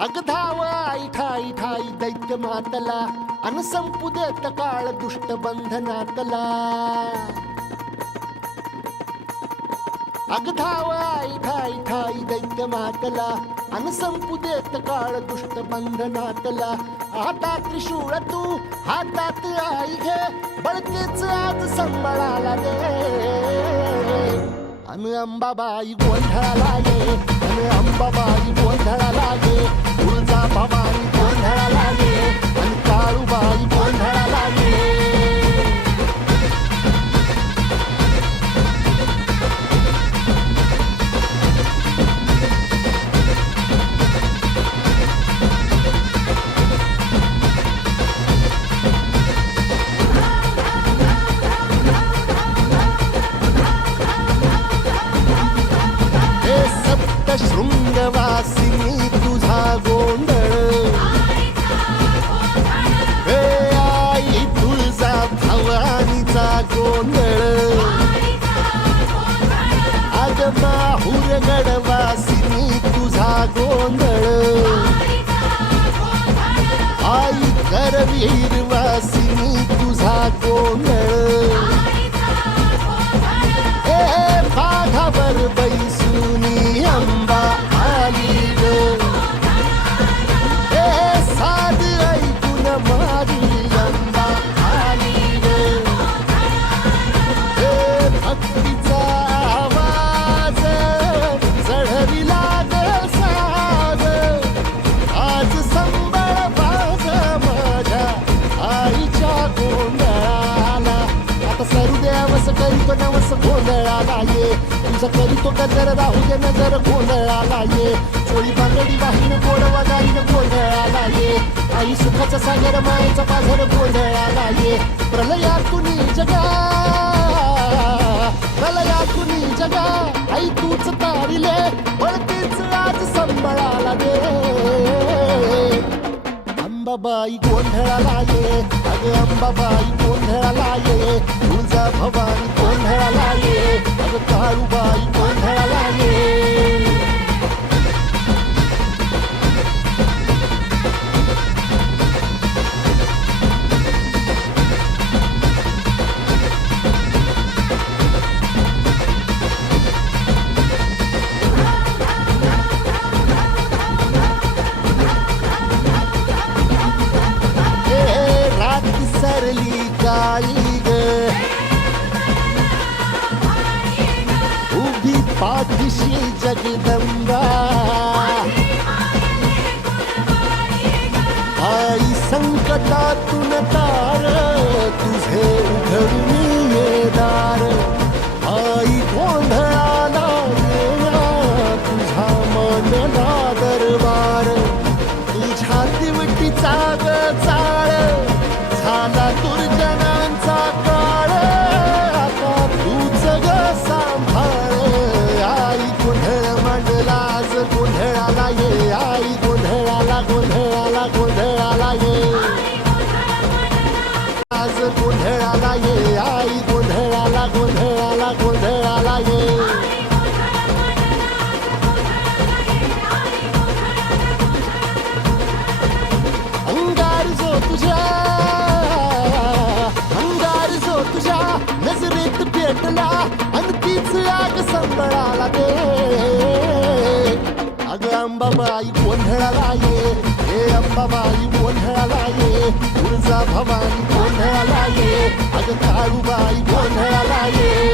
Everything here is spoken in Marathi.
अग धाव आई ठाई ठाई दैत्य मातला अन संपू देत काळ दुष्ट बंधनातला. अग धाव आई ठाई ठाई दैत्य मातला अन संपू देत काळ दुष्ट बंधनातला. हातात त्रिशूळ तू हातात आई घे बळकेच आज संबळाला दे. अन अंबाबाई गोंधळाला ये अन अंबाबाई गोंधळाला ये. तुळजा भवानी गोंधळाला ये अन काळूबाई गोंधळाला ये. शृंगवासिनी तुझा गोंधळ हे आई तुळजा भवानीचा गोंधळ. अग माहूर गडवासिनी तुझा गोंधळ आई करवीर वासिनी तुझा गोंधळ. हे बाघावर बैसुनी अंबा आली ग. हे साध ऐकून माझी अंबा आली ग. हे भक्तीचा आवाज चढविला ग साज. आज संबळ बाज माझ्या आईच्या गोंधळाला. आता सरू देवस करीतो नवस गोंधळाला ये. तुझं करीतो गजर राहू दे नजर गोंधळाला ये. चोळी बांगडी वाहीन गोडवा गाईन गोंधळाला ये. आई सुखाचा सागर मायेचा पाझर गोंधळाला ये. प्रलयातुनी जगा प्रलयातुनी जगा आई तूच तारिले बळतीच आज संबळाला दे. अंबाबाई गोंधळाला ये अग अंबाबाई गोंधळाला ये. तुळजा भवानी गोंधळाला ये अग काळूबाई गोंधळाला ये. सरली काळी ग उभी पाठीशी जगदंबा. आई संकटातून तार तुझे उघडून ये दार. आई गोंधळाला येणा तुझा मनला दरबार. तुझ्या दिवटीचा ग चाळ झाला दुर्जनांचा काळ. आता तूच ग सांभाळ. आई गोंधळ मांडला आज गोंधळाला ये. आई गोंधळाला गोंधळाला गोंधळाला ये. आज गोंधळाला ये. आई गोंधळाला गोंधळाला गोंधळाला ये. अंगार जो तुझ्या तुझ्या नजरेत पेटला अन तीच आग संबळाला दे. अग अंबाबाई गोंधळाला ये. हे अंबाबाई गोंधळाला ये. तुळजा भवानी गोंधळाला ये अग काळूबाई गोंधळाला ये.